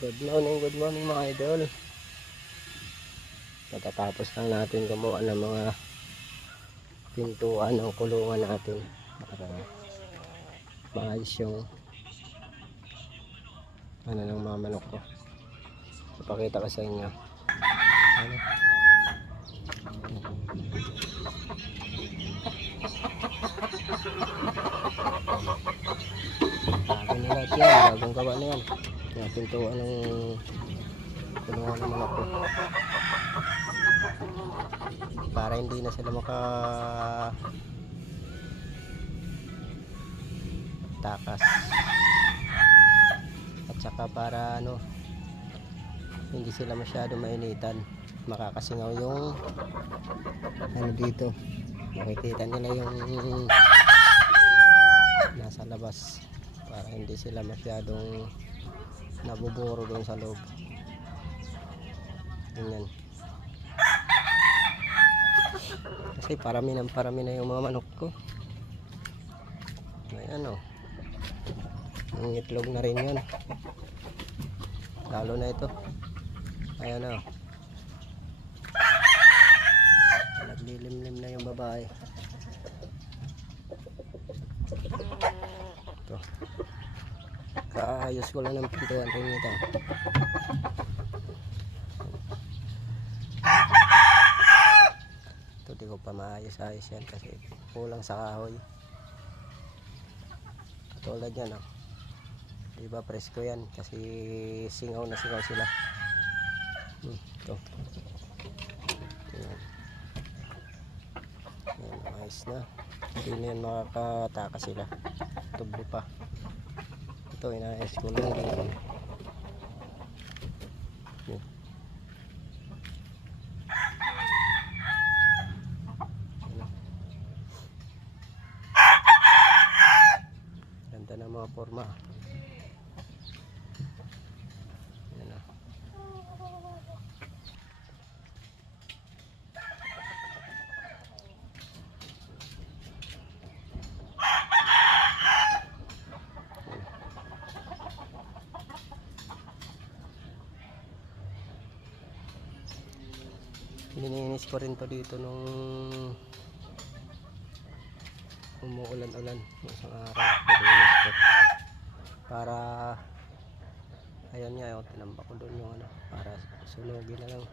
Good morning mga idol. Pagkatapos lang natin gumawa ng mga pintuan ng kulungan natin para maayos yung ng mga manok ko. Ipakita ko sa inyo. Ano? Bago na lahat yan. Bagong gawa na yan. Yung pintuan ng kulungan ng manok ko. Para hindi na sila takas, at saka para hindi sila masyado mainitan, makakasingaw yung dito, makikita nila yung nasa labas, para hindi sila masyadong nabuburo doon sa loob. Ganyan, kasi parami na yung mga manok ko. Ayan ang itlog na rin yun, lalo na ito. Ayan naglilimlim na yung babae. Ito, kaayos ko lang ng pintuan rin ito. Ito di ko pa maayos-ayos yan kasi kulang sa kahoy. Tulad yan diba, presko yan kasi singaw na singaw sila. Ito yan, ayos na, hindi na yan makakatakas sila. Tubo pa ito, inaayos ko lang dito. Ganda ng mga forma. Lininis ko rin to dito nung umuulan-ulan ng isang araw. Lininis ko para ayan nga, tinambak ko doon yung para sunugin na lang.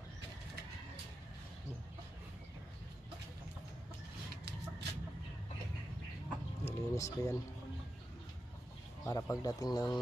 Nilinis ko yan para pagdating ng